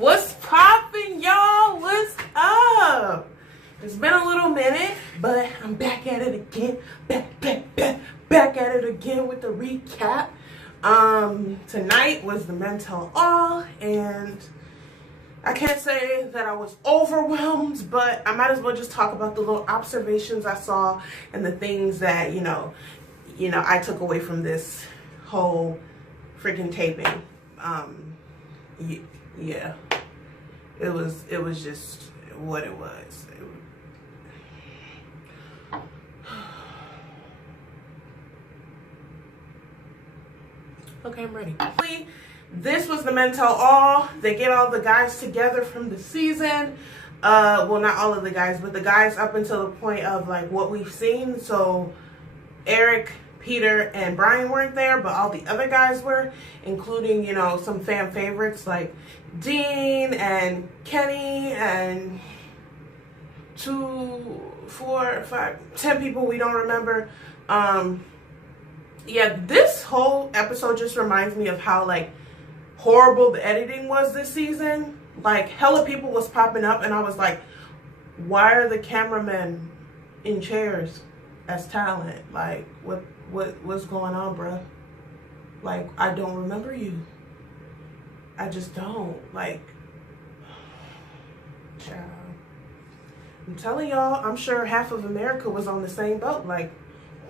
What's poppin', y'all? What's up? It's been a little minute, but I'm back at it again. Back at it again with the recap. Tonight was the men tell all, and I can't say that I was overwhelmed, but I might as well just talk about the little observations I saw and the things that, you know, I took away from this whole freaking taping. Yeah, it was just what it was. Okay, I'm ready. This was the men tell all. They get all the guys together from the season. Well, not all of the guys, but the guys up until the point of like what we've seen. So Eric, Peter, and Brian weren't there, but all the other guys were, including, you know, some fan favorites like Dane and Kenny and 2, 4, 5, 10 people we don't remember. Yeah, this whole episode just reminds me of how like horrible the editing was this season. Like hella people was popping up and I was like, why are the cameramen in chairs as talent? Like what's going on, bruh? Like, I don't remember you. I just don't. Like, child. I'm telling y'all, I'm sure half of America was on the same boat. Like,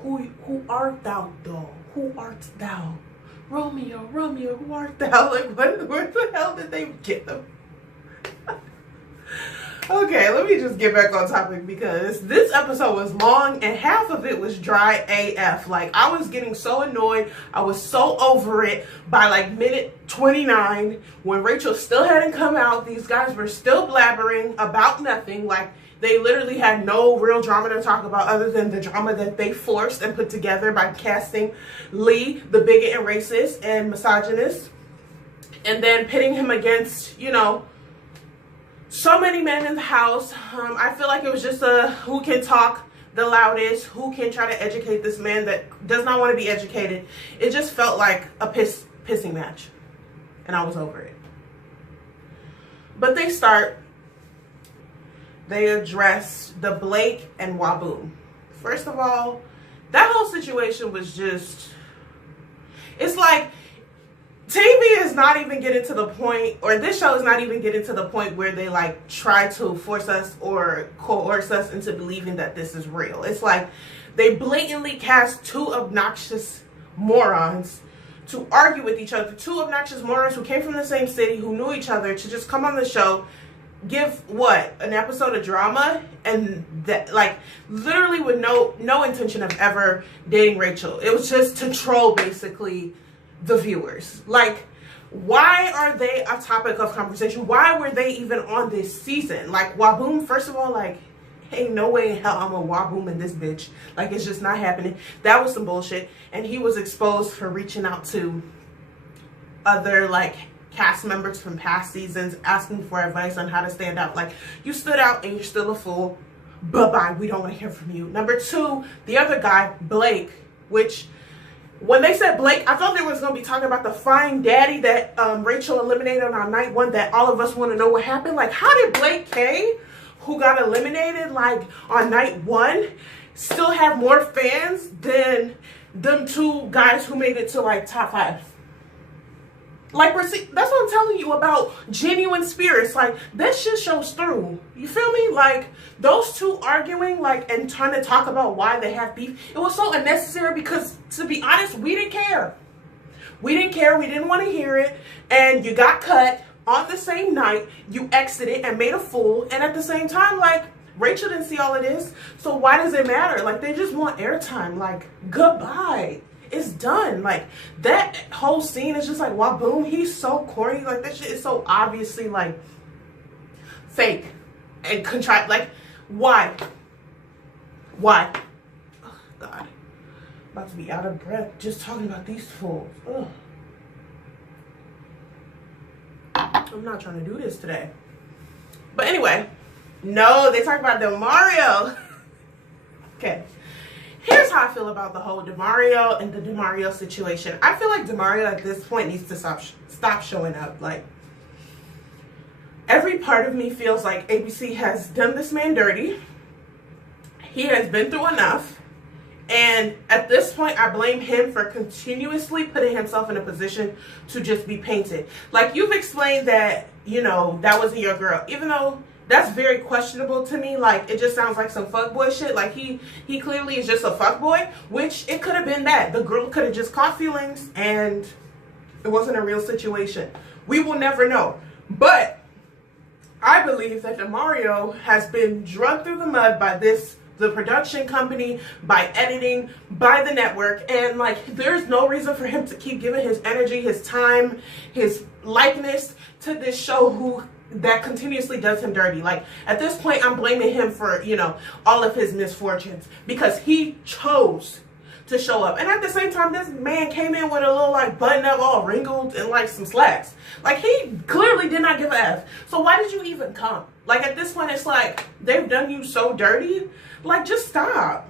who art thou, though? Who art thou? Romeo, who art thou? Like, where the hell did they get them? Okay, let me just get back on topic because this episode was long and half of it was dry AF. Like, I was getting so annoyed. I was so over it by like minute 29 when Rachel still hadn't come out. These guys were still blabbering about nothing. Like, they literally had no real drama to talk about other than the drama that they forced and put together by casting Lee, the bigot and racist and misogynist, and then pitting him against, you know, so many men in the house. I feel like it was just a who can talk the loudest, who can try to educate this man that does not want to be educated. It just felt like a pissing match, and I was over it. But they address the Blake and Wahoo. First of all, that whole situation was just, it's like TV is not even getting to the point, or this show is not even getting to the point where they like try to force us or coerce us into believing that this is real. It's like they blatantly cast two obnoxious morons to argue with each other. Two obnoxious morons who came from the same city, who knew each other, to just come on the show, give what, an episode of drama, and that, like, literally with no intention of ever dating Rachel. It was just to troll basically the viewers. Like, why are they a topic of conversation? Why were they even on this season? Like, Wahoo, first of all, like, ain't no way in hell I'm a Wahoo in this bitch. Like, it's just not happening. That was some bullshit. And he was exposed for reaching out to other, like, cast members from past seasons, asking for advice on how to stand out. Like, you stood out and you're still a fool. Bye-bye. We don't want to hear from you. Number 2, the other guy, Blake, which, when they said Blake, I thought they was going to be talking about the fine daddy that Rachel eliminated on night 1, that all of us want to know what happened. Like, how did Blake K, who got eliminated like on night 1, still have more fans than them 2 guys who made it to like top 5? Like, that's what I'm telling you about genuine spirits. Like, that shit shows through. You feel me? Like, those 2 arguing, like, and trying to talk about why they have beef. It was so unnecessary because, to be honest, we didn't care. We didn't care. We didn't want to hear it. And you got cut on the same night. You exited and made a fool. And at the same time, like, Rachel didn't see all of this. So why does it matter? Like, they just want airtime. Like, goodbye. It's done. Like, that whole scene is just like, wow, boom, he's so corny. Like, that shit is so obviously like fake and contrived. Like, why? Oh, God, about to be out of breath just talking about these fools. Ugh. I'm not trying to do this today. But anyway, no, they talk about DeMario. Okay. Here's how I feel about the whole DeMario and the DeMario situation. I feel like DeMario at this point needs to stop showing up. Like, every part of me feels like ABC has done this man dirty. He has been through enough. And at this point, I blame him for continuously putting himself in a position to just be painted. Like, you've explained that, you know, that wasn't your girl. Even though that's very questionable to me. Like, it just sounds like some fuckboy shit. Like, he clearly is just a fuckboy, which it could have been that. The girl could have just caught feelings and it wasn't a real situation. We will never know. But I believe that DeMario has been drugged through the mud by the production company, by editing, by the network, and like, there's no reason for him to keep giving his energy, his time, his likeness to this show that continuously does him dirty. Like, at this point, I'm blaming him for, you know, all of his misfortunes because he chose to show up. And at the same time, this man came in with a little like button up, all wrinkled, and like some slacks. Like, he clearly did not give a F. So why did you even come? Like, at this point, it's like, they've done you so dirty. Like, just stop.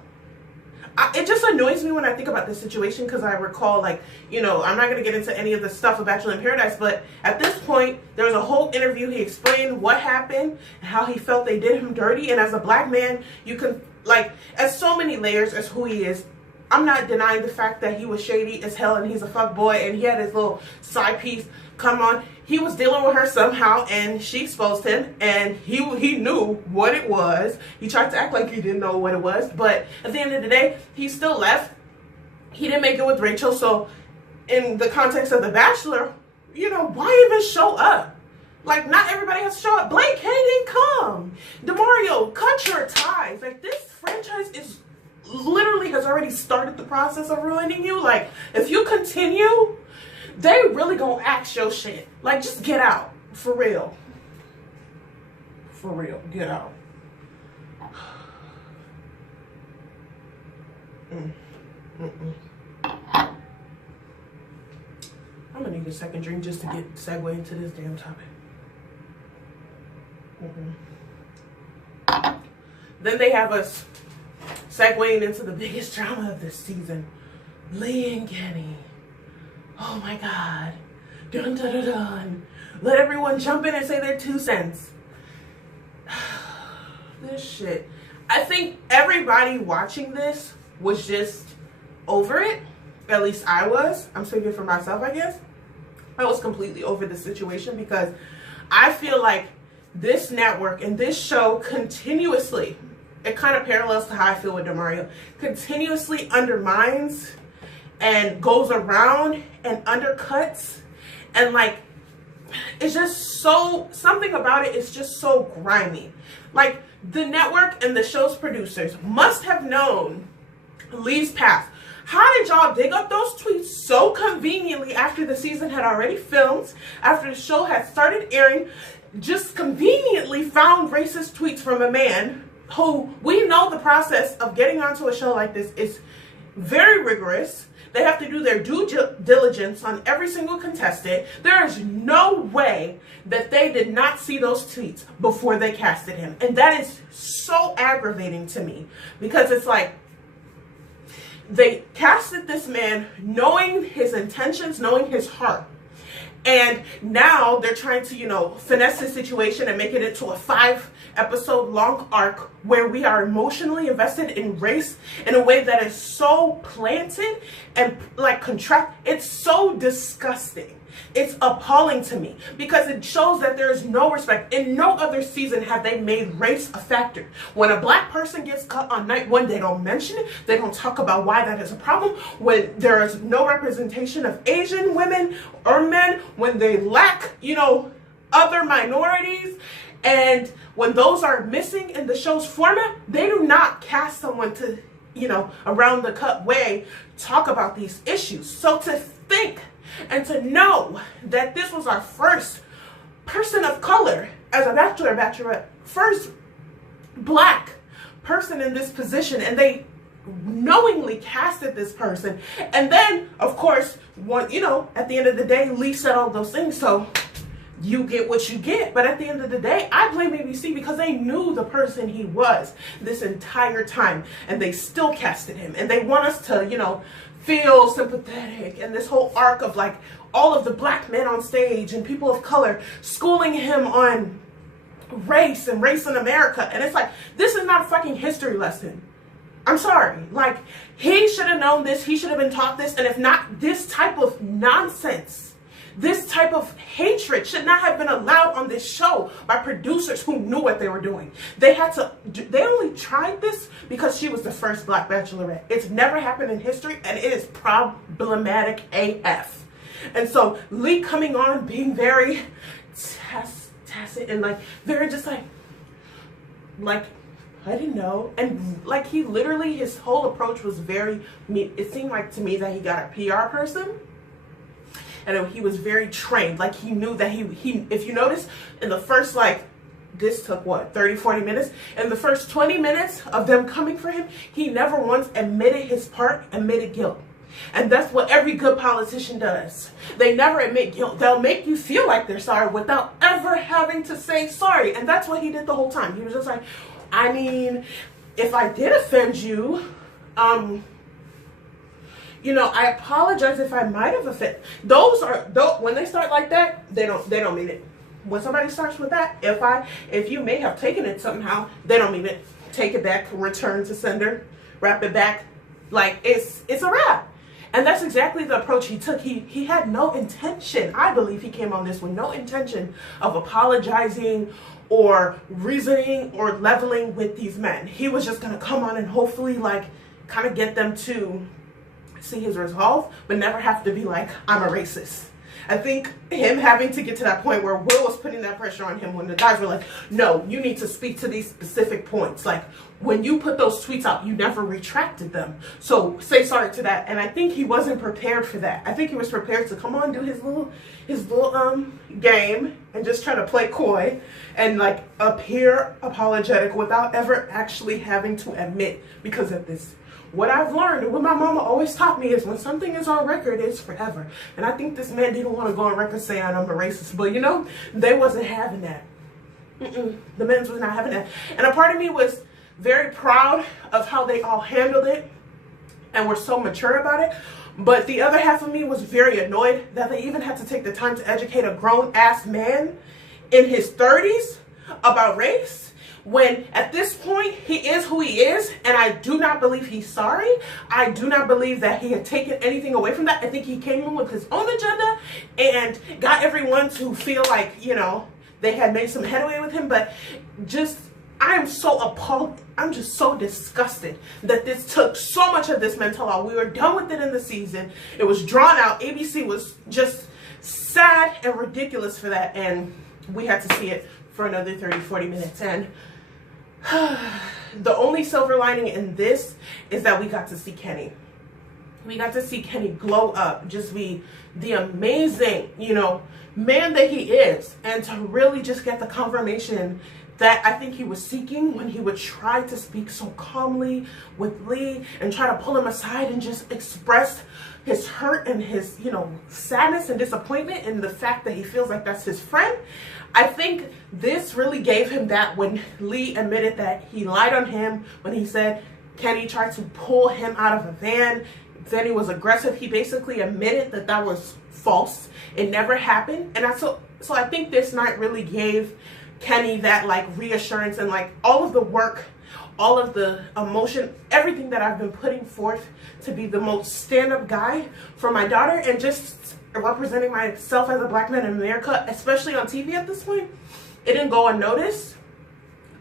It just annoys me when I think about this situation because I recall, like, you know, I'm not going to get into any of the stuff of Bachelor in Paradise, but at this point, there was a whole interview. He explained what happened and how he felt they did him dirty. And as a black man, you can, like, as so many layers as who he is, I'm not denying the fact that he was shady as hell and he's a fuck boy and he had his little side piece come on. He was dealing with her somehow and she exposed him and he knew what it was. He tried to act like he didn't know what it was, but at the end of the day, he still left. He didn't make it with Rachel, so in the context of The Bachelor, you know, why even show up? Like, not everybody has to show up. Blake can't even come. DeMario, cut your ties. Like, this franchise is literally has already started the process of ruining you. Like, if you continue, they really gonna axe your shit. Like, just get out. For real. For real. Get out. I'm gonna need a second drink just to get segue into this damn topic. Then they have us segueing into the biggest drama of this season. Lee and Kenny. Oh my God. Dun dun dun dun. Let everyone jump in and say their 2 cents. This shit. I think everybody watching this was just over it. At least I was. I'm speaking for myself, I guess. I was completely over the situation because I feel like this network and this show continuously, it kind of parallels to how I feel with DeMario, continuously undermines and goes around and undercuts, and like, it's just so, something about it is just so grimy. Like, the network and the show's producers must have known Lee's past. How did y'all dig up those tweets so conveniently after the season had already filmed, after the show had started airing, just conveniently found racist tweets from a man who, we know the process of getting onto a show like this is very rigorous. They have to do their due diligence on every single contestant. There is no way that they did not see those tweets before they casted him. And that is so aggravating to me because it's like, they casted this man knowing his intentions, knowing his heart. And now they're trying to, you know, finesse the situation and make it into a 5-episode long arc where we are emotionally invested in race in a way that is so planted and like it's so disgusting. It's appalling to me because it shows that there is no respect. In no other season have they made race a factor. When a black person gets cut on night 1, they don't mention it. They don't talk about why that is a problem. When there is no representation of Asian women or men, when they lack, you know, other minorities, and when those are missing in the show's format, they do not cast someone to, you know, around the cut way talk about these issues. So to think and to know that this was our first person of color as a bachelor, bachelorette, first black person in this position, and they knowingly casted this person. And then, of course, you know, at the end of the day, Lee said all those things, so you get what you get. But at the end of the day, I blame ABC because they knew the person he was this entire time, and they still casted him, and they want us to, you know, feel sympathetic, and this whole arc of like all of the black men on stage and people of color schooling him on race and race in America. And it's like, this is not a fucking history lesson. I'm sorry. Like, he should have known this. He should have been taught this. And if not, this type of nonsense, this type of hatred should not have been allowed on this show by producers who knew what they were doing. They only tried this because she was the first Black Bachelorette. It's never happened in history, and it is problematic AF. And so Lee coming on being very tacit and like very just like I didn't know, and like he literally, his whole approach was very, it seemed like to me that he got a PR person. And he was very trained. Like, he knew that he if you notice, in the first, like, this took, what, 30, 40 minutes? In the first 20 minutes of them coming for him, he never once admitted his part, admitted guilt. And that's what every good politician does. They never admit guilt. They'll make you feel like they're sorry without ever having to say sorry. And that's what he did the whole time. He was just like, I mean, if I did offend you, you know, I apologize if I might have offended. When they start like that, they don't mean it. When somebody starts with that, if you may have taken it somehow, they don't mean it. Take it back, return to sender, wrap it back. Like, it's a wrap. And that's exactly the approach he took. He had no intention. I believe he came on this with no intention of apologizing or reasoning or leveling with these men. He was just gonna come on and hopefully, like, kind of get them to see his resolve, but never have to be like, I'm a racist. I think him having to get to that point where Will was putting that pressure on him when the guys were like, no, you need to speak to these specific points. Like, when you put those tweets out, you never retracted them. So say sorry to that. And I think he wasn't prepared for that. I think he was prepared to come on, do his little game and just try to play coy and like appear apologetic without ever actually having to admit, because of this. What I've learned and what my mama always taught me is when something is on record, it's forever. And I think this man didn't want to go on record saying I'm a racist, but you know, they wasn't having that. The men's was not having that. And a part of me was very proud of how they all handled it and were so mature about it. But the other half of me was very annoyed that they even had to take the time to educate a grown-ass man in his 30s about race. When at this point, he is who he is, and I do not believe he's sorry. I do not believe that he had taken anything away from that. I think he came in with his own agenda and got everyone to feel like, you know, they had made some headway with him. But just, I am so appalled. I'm just so disgusted that this took so much of this mental out. We were done with it in the season. It was drawn out. ABC was just sad and ridiculous for that, and we had to see it for another 30, 40 minutes. And the only silver lining in this is that we got to see Kenny. We got to see Kenny glow up, just be the amazing, you know, man that he is, and to really just get the confirmation that I think he was seeking when he would try to speak so calmly with Lee and try to pull him aside and just express his hurt and his, you know, sadness and disappointment and the fact that he feels like that's his friend. I think this really gave him that when Lee admitted that he lied on him when he said Kenny tried to pull him out of a van. Then he was aggressive. He basically admitted that that was false. It never happened. And so I think this night really gave Kenny that like reassurance and like all of the work, all of the emotion, everything that I've been putting forth to be the most stand-up guy for my daughter and just representing myself as a black man in America, especially on TV at this point. It didn't go unnoticed.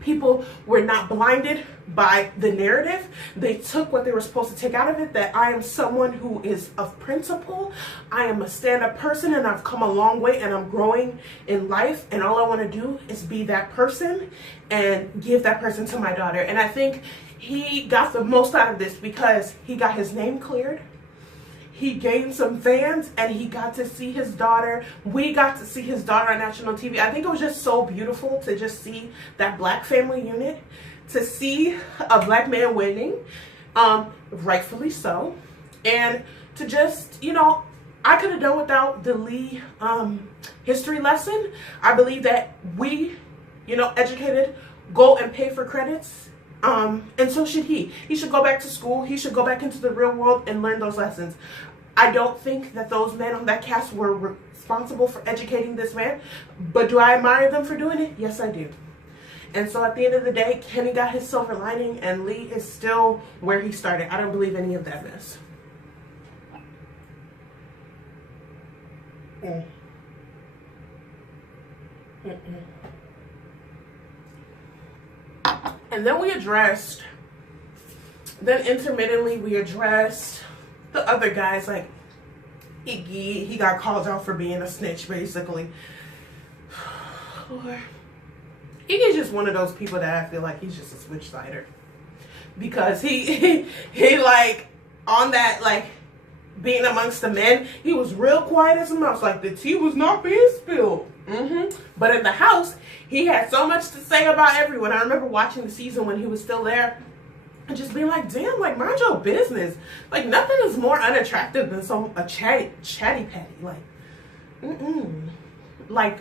People were not blinded by the narrative. They took what they were supposed to take out of it, that I am someone who is of principle. I am a stand-up person and I've come a long way and I'm growing in life, and all I want to do is be that person and give that person to my daughter. And I think he got the most out of this because he got his name cleared. He gained some fans and he got to see his daughter. We got to see his daughter on national TV. I think it was just so beautiful to just see that black family unit, to see a black man winning, rightfully so, and to just, you know, I could have done without the Lee history lesson. I believe that we, you know, educated, go and pay for credits. And so should he. He should go back to school. He should go back into the real world and learn those lessons. I don't think that those men on that cast were responsible for educating this man, but do I admire them for doing it? Yes, I do. And so at the end of the day, Kenny got his silver lining, and Lee is still where he started. I don't believe any of that mess. And then intermittently we addressed the other guys, like Iggy. He got called out for being a snitch, basically. Lord. Iggy's just one of those people that I feel like he's just a switch sider. Because he like, on that, like, being amongst the men, he was real quiet as a mouse. Like, the tea was not being spilled. But in the house, he had so much to say about everyone. I remember watching the season when he was still there and just being like, damn, like, mind your business. Like, nothing is more unattractive than a chatty patty. Like, like,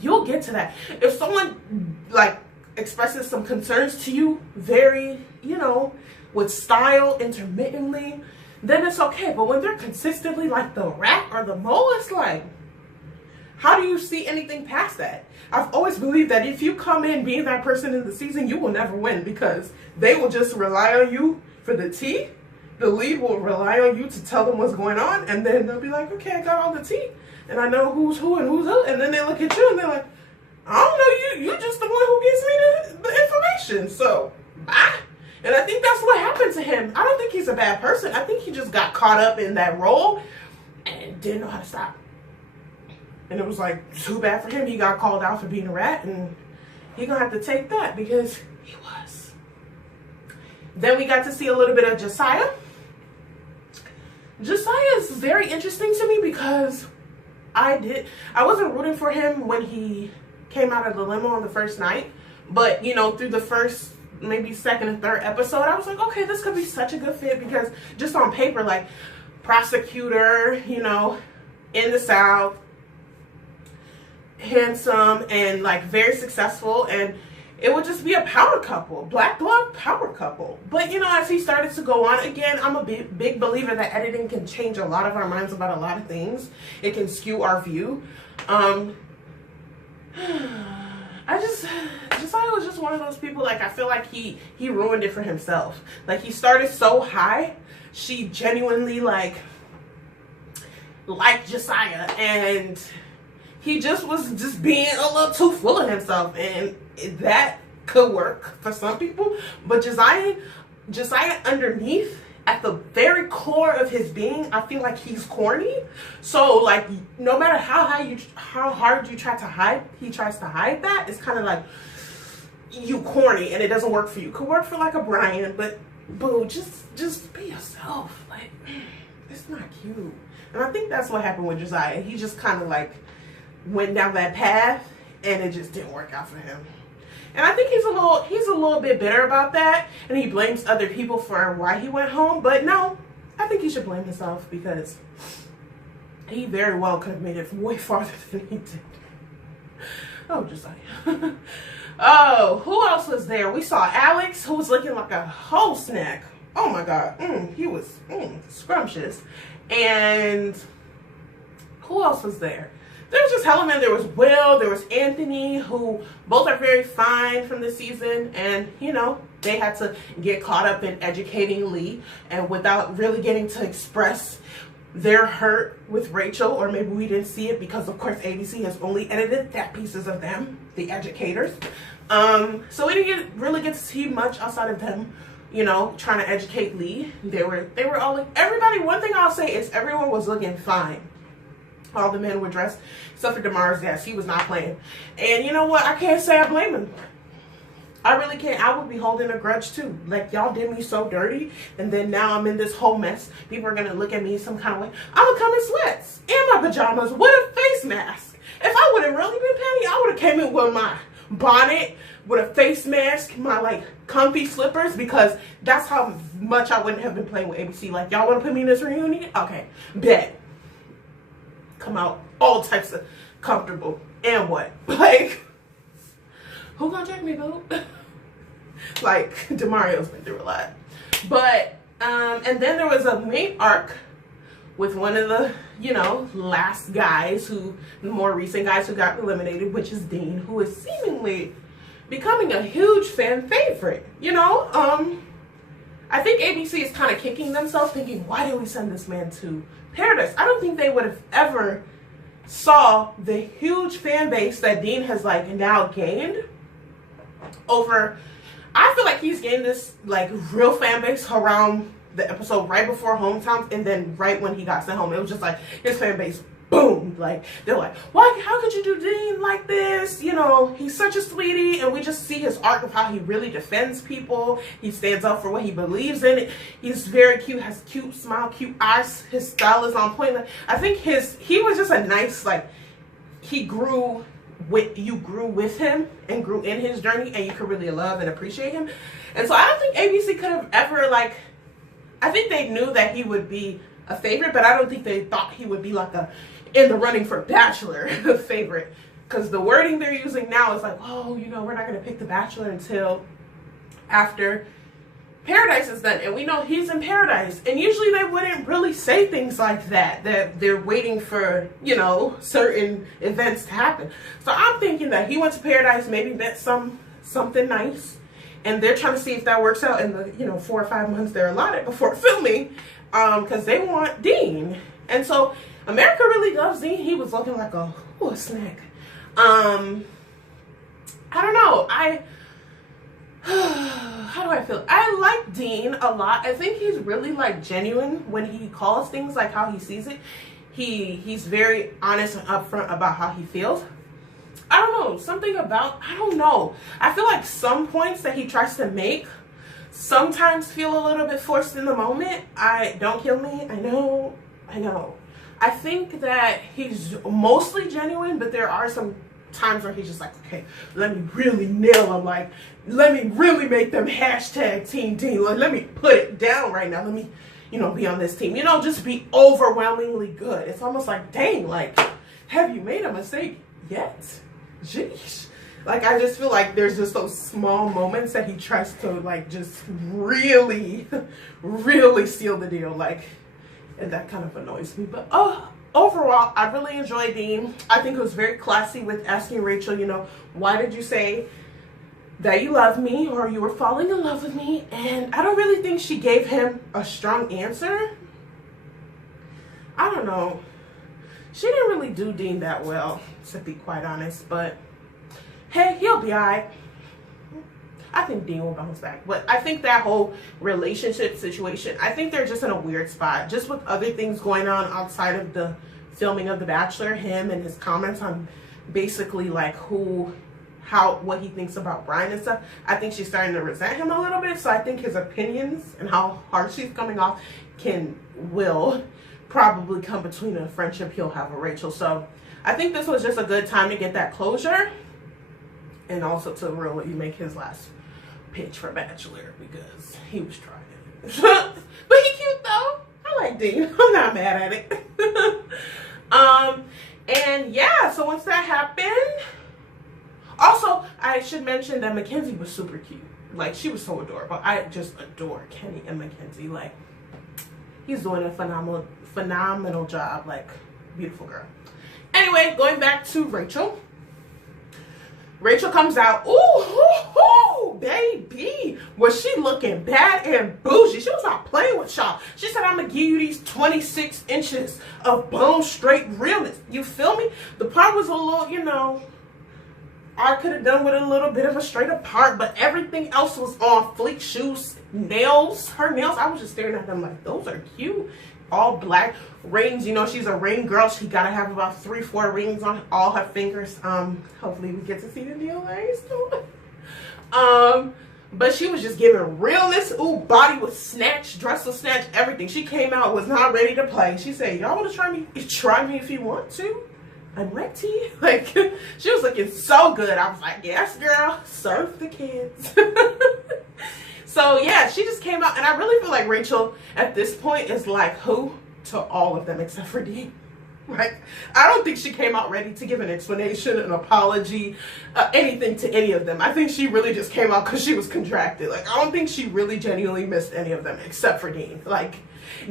you'll get to that. If someone, like, expresses some concerns to you very, you know, with style, intermittently, then it's okay. But when they're consistently like the rat or the mole, it's like, how do you see anything past that? I've always believed that if you come in being that person in the season, you will never win, because they will just rely on you for the tea. The lead will rely on you to tell them what's going on, and then they'll be like, okay, I got all the tea, and I know who's who and who's who, and then they look at you and they're like, I don't know, you're just the one who gives me the information, so bye. And I think that's what happened to him. I don't think he's a bad person. I think he just got caught up in that role and didn't know how to stop. And it was like, too bad for him. He got called out for being a rat, and he's gonna have to take that, because he was. Then we got to see a little bit of Josiah. Josiah is very interesting to me, because I wasn't rooting for him when he came out of the limo on the first night, but you know, through the first maybe second and third episode, I was like, okay, this could be such a good fit, because just on paper, like, prosecutor, you know, in the South, handsome and like very successful, and it would just be a power couple, black blood power couple. But you know, as he started to go on, again, I'm a big believer that editing can change a lot of our minds about a lot of things. It can skew our view. Josiah was just one of those people, like, I feel like he ruined it for himself. Like, he started so high, she genuinely liked Josiah, and he just was just being a little too full of himself, and that could work for some people. But Josiah underneath, at the very core of his being, I feel like he's corny. So like, no matter how hard you try to hide, he tries to hide that. It's kind of like, you corny, and it doesn't work for you. Could work for like a Brian, but boo, just be yourself. Like, it's not cute. And I think that's what happened with Josiah. He just kind of like went down that path, and it just didn't work out for him. And I think he's a little bit bitter about that, and he blames other people for why he went home. But no, I think he should blame himself, because he very well could have made it way farther than he did. Oh, Josiah. Oh, who else was there? We saw Alex, who was looking like a whole snack. Oh my God, he was scrumptious. And who else was there? There was just hella men. There was Will, there was Anthony, who both are very fine from the season, and you know, they had to get caught up in educating Lee, and without really getting to express their hurt with Rachel, or maybe we didn't see it because of course ABC has only edited that pieces of them, the educators. So we didn't really get to see much outside of them, you know, trying to educate Lee. They were all like, everybody, one thing I'll say is everyone was looking fine. All the men were dressed, except for DeMario's dad. He was not playing. And you know what? I can't say I blame him. I really can't. I would be holding a grudge too. Like, y'all did me so dirty, and then now I'm in this whole mess. People are going to look at me some kind of way. I'm going to come in sweats and my pajamas with a face mask. If I would have really been petty, I would have came in with my bonnet, with a face mask, my like comfy slippers, because that's how much I wouldn't have been playing with ABC. Like, y'all want to put me in this reunion? Okay, bet. Come out all types of comfortable, and what? Like, who gonna check me, boo? Like, DeMario's been through a lot. But and then there was a main arc with one of the, you know, the more recent guys who got eliminated, which is Dane, who is seemingly becoming a huge fan favorite, you know? I think ABC is kind of kicking themselves, thinking, why did we send this man to Paradise? I don't think they would have ever saw the huge fan base that Dean has like now gained over. I feel like he's gained this like real fan base around the episode right before Hometown, and then right when he got sent home, it was just like his fan base, boom, like they're like, why, how could you do Dean like this? You know, he's such a sweetie. And we just see his arc of how he really defends people. He stands up for what he believes in. He's very cute, has cute smile, cute eyes. His style is on point. Like, I think he was just a nice, like, he grew with, you grew with him and grew in his journey, and you could really love and appreciate him. And so I don't think ABC could have ever, like, I think they knew that he would be a favorite, but I don't think they thought he would be like a in the running for Bachelor favorite, because the wording they're using now is like, oh, you know, we're not going to pick the Bachelor until after Paradise is done, and we know he's in Paradise. And usually they wouldn't really say things like that, that they're waiting for, you know, certain events to happen. So I'm thinking that he went to Paradise, maybe met something nice, and they're trying to see if that works out in the, you know, 4 or 5 months they're allotted before filming, because they want Dean. And so America really loves Dean. He was looking like a snack. I don't know. How do I feel? I like Dean a lot. I think he's really like genuine when he calls things like how he sees it. He's very honest and upfront about how he feels. I don't know, something about, I don't know. I feel like some points that he tries to make sometimes feel a little bit forced in the moment. Don't kill me. I know. I think that he's mostly genuine, but there are some times where he's just like, okay, let me really nail him. Like, let me really make them hashtag Team Dean. Like, let me put it down right now. Let me, you know, be on this team. You know, just be overwhelmingly good. It's almost like, dang, like, have you made a mistake yet? Jeez. Like, I just feel like there's just those small moments that he tries to, like, just really, really seal the deal. Like, and that kind of annoys me. But overall, I really enjoyed Dean. I think it was very classy with asking Rachel, you know, why did you say that you love me or you were falling in love with me? And I don't really think she gave him a strong answer. I don't know. She didn't really do Dean that well, to be quite honest. But hey, he'll be alright. I think Dean will bounce back. But I think that whole relationship situation, I think they're just in a weird spot. Just with other things going on outside of the filming of The Bachelor, him and his comments on basically like what he thinks about Brian and stuff. I think she's starting to resent him a little bit. So I think his opinions and how hard she's coming off will probably come between a friendship he'll have with Rachel. So I think this was just a good time to get that closure. And also to really make his last pitch for Bachelor, because he was trying it. But he cute though. I like Dean. I'm not mad at it. And yeah, so once that happened, also I should mention that Mackenzie was super cute. Like, she was so adorable. I just adore Kenny and Mackenzie. Like, he's doing a phenomenal job. Like, beautiful girl. Anyway, going back to Rachel. Rachel comes out, ooh, baby, was she looking bad and bougie. She was not playing with y'all. She said, I'm going to give you these 26 inches of bone straight realness. You feel me? The part was a little, you know, I could have done with a little bit of a straight up part, but everything else was on fleek. Shoes, nails, her nails, I was just staring at them like, those are cute. All black. Rings, you know, she's a ring girl. She gotta have about 3-4 rings on all her fingers. Hopefully we get to see the DLAs too. But she was just giving realness. Ooh, body was snatched, dress was snatched, everything. She came out, was not ready to play. She said, y'all wanna try me? Try me if you want to. I'm ready. Like, she was looking so good. I was like, yes, girl, serve the kids. So yeah, she just came out, and I really feel like Rachel at this point is like who to all of them except for Dean. Right? I don't think she came out ready to give an explanation, an apology, anything to any of them. I think she really just came out because she was contracted. Like, I don't think she really genuinely missed any of them except for Dean. Like,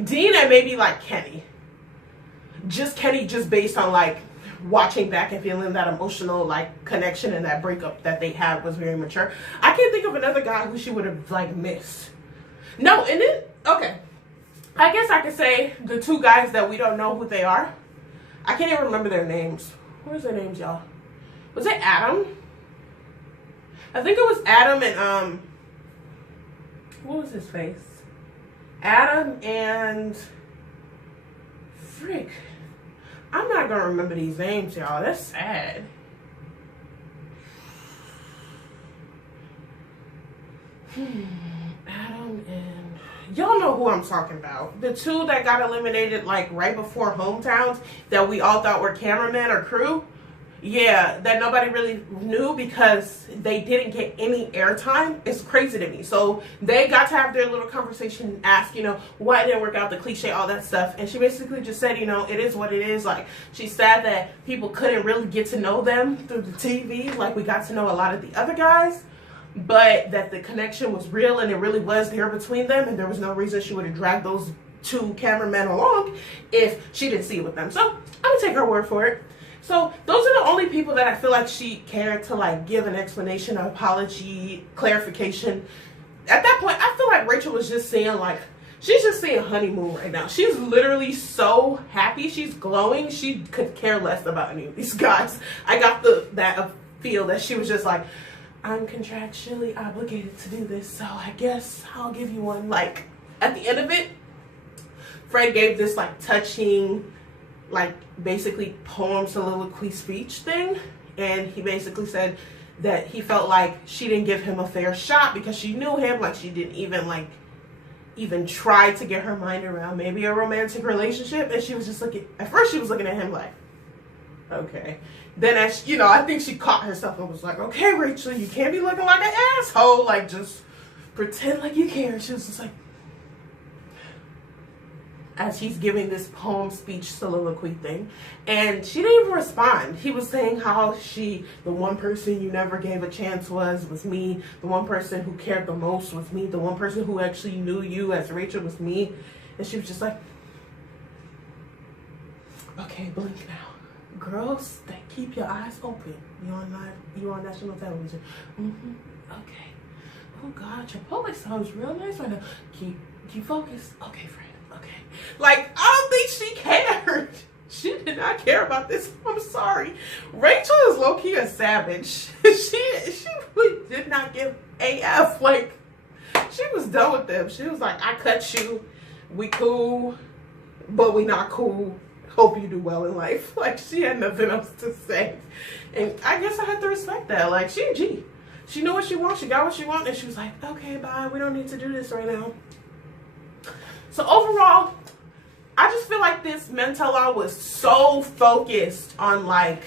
Dean and maybe like Kenny. Just Kenny, just based on like watching back and feeling that emotional like connection and that breakup that they had was very mature. I can't think of another guy who she would have like missed. No, and then okay, I guess I could say the two guys that we don't know who they are. I can't even remember their names. What was their names, y'all? Was it Adam? I think it was Adam and what was his face? Adam and frick. I'm not gonna remember these names, y'all. That's sad. Adam and y'all know who I'm talking about. The two that got eliminated like right before hometowns that we all thought were cameramen or crew. Yeah, that nobody really knew because they didn't get any airtime. It's crazy to me. So they got to have their little conversation, ask, you know, why it didn't work out, the cliche, all that stuff. And she basically just said, you know, it is what it is. Like, she said that people couldn't really get to know them through the TV like we got to know a lot of the other guys. But that the connection was real and it really was there between them. And there was no reason she would have dragged those two cameramen along if she didn't see it with them. So I'm going to take her word for it. So those are the only people that I feel like she cared to like give an explanation, an apology, clarification. At that point, I feel like Rachel was just saying like, she's just saying honeymoon right now. She's literally so happy. She's glowing. She could care less about any of these guys. I got that feel that she was just like, I'm contractually obligated to do this, so I guess I'll give you one. Like at the end of it, Fred gave this like touching, like basically poem soliloquy speech thing, and he basically said that he felt like she didn't give him a fair shot because she knew him, like she didn't even try to get her mind around maybe a romantic relationship. And she was just looking, at first she was looking at him like, okay. Then as you know, I think she caught herself and was like, okay, Rachel, you can't be looking like an asshole, like just pretend like you care. She was just like, as he's giving this poem speech soliloquy thing, and she didn't even respond. He was saying how the one person you never gave a chance was me, the one person who cared the most was me, the one person who actually knew you as Rachel was me. And she was just like, okay, blink now. Girls, keep your eyes open. You on national television. Okay. Oh God, Chipotle sounds real nice right now. Keep focused. Okay, friend. Okay. Like, I don't think she cared. She did not care about this. I'm sorry. Rachel is low-key a savage. She really did not give AF. Like, she was done with them. She was like, I cut you. We cool, but we not cool. Hope you do well in life. Like, she had nothing else to say. And I guess I had to respect that. Like, she a G. She knew what she wanted. She got what she wanted. And she was like, okay, bye. We don't need to do this right now. So overall, I just feel like this Men Tell All was so focused on like,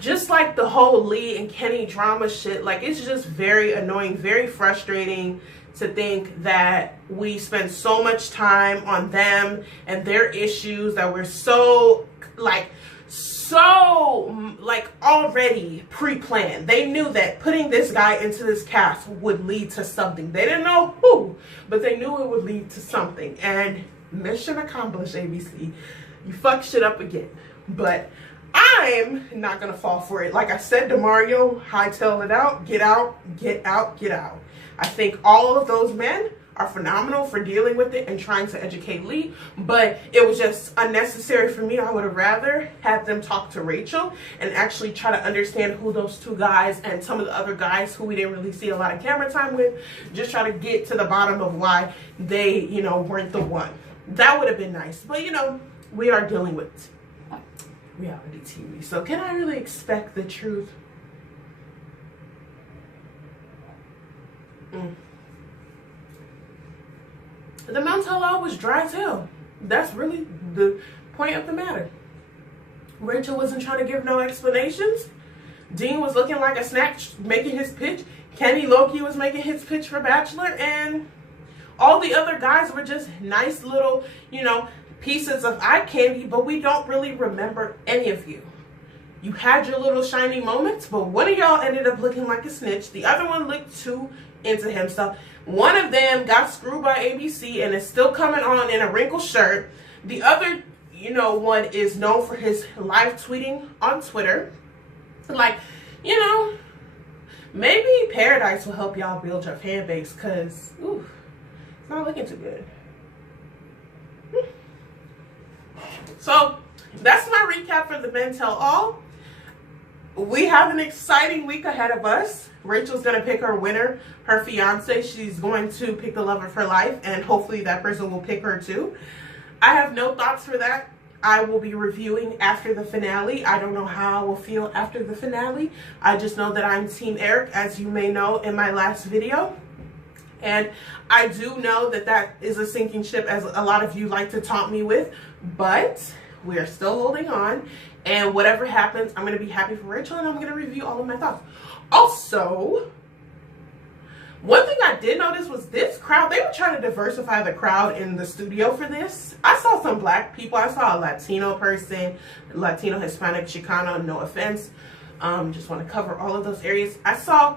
just like the whole Lee and Kenny drama shit. Like, it's just very annoying, very frustrating to think that we spend so much time on them and their issues that we're so already pre-planned. They knew that putting this guy into this cast would lead to something. They didn't know who, but they knew it would lead to something. And mission accomplished, ABC. You fuck shit up again. But I'm not gonna fall for it. Like I said, DeMario, hightail it out, get out, get out, get out. I think all of those men are phenomenal for dealing with it and trying to educate Lee, but it was just unnecessary for me. I would have rather had them talk to Rachel and actually try to understand who those two guys and some of the other guys who we didn't really see a lot of camera time with, just try to get to the bottom of why they, you know, weren't the one. That would have been nice, but you know, we are dealing with reality TV, so can I really expect the truth? The Men Tell All was dry as hell. That's really the point of the matter. Rachel wasn't trying to give no explanations. Dean was looking like a snack making his pitch. Kenny Loki was making his pitch for Bachelor. And all the other guys were just nice little, you know, pieces of eye candy. But we don't really remember any of you. You had your little shiny moments, but one of y'all ended up looking like a snitch. The other one looked too into himself. One of them got screwed by ABC and is still coming on in a wrinkled shirt. The other, you know, one is known for his live tweeting on Twitter. Like, you know, maybe Paradise will help y'all build your fan base, because, ooh, it's not looking too good. So, that's my recap for the Men Tell All. We have an exciting week ahead of us. Rachel's going to pick her winner, her fiance. She's going to pick the love of her life, and hopefully that person will pick her too. I have no thoughts for that. I will be reviewing after the finale. I don't know how I will feel after the finale. I just know that I'm Team Eric, as you may know in my last video. And I do know that that is a sinking ship, as a lot of you like to taunt me with. But we are still holding on. And whatever happens, I'm going to be happy for Rachel, and I'm going to review all of my thoughts. Also, one thing I did notice was this crowd, they were trying to diversify the crowd in the studio for this. I saw some black people. I saw a Latino person, Latino, Hispanic, Chicano, no offense. Just want to cover all of those areas. I saw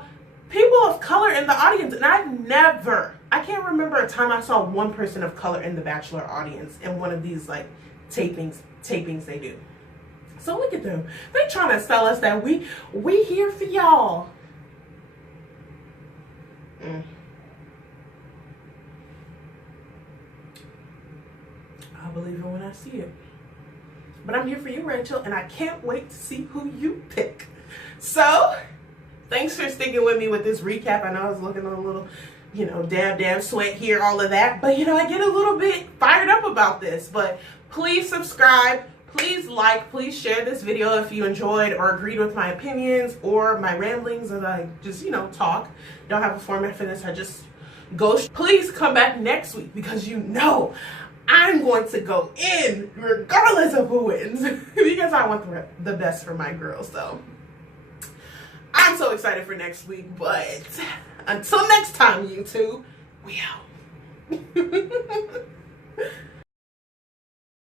people of color in the audience, and I can't remember a time I saw one person of color in the Bachelor audience in one of these like tapings they do. So look at them. They're trying to sell us that we here for y'all. I'll believe it when I see it. But I'm here for you, Rachel, and I can't wait to see who you pick. So, thanks for sticking with me with this recap. I know I was looking a little, you know, damn sweat here, all of that. But, you know, I get a little bit fired up about this. But please subscribe. Please like, please share this video if you enjoyed or agreed with my opinions or my ramblings as I just, you know, talk. Don't have a format for this. I just go. Please come back next week, because you know I'm going to go in regardless of who wins because I want the best for my girls. So I'm so excited for next week. But until next time, YouTube, we out.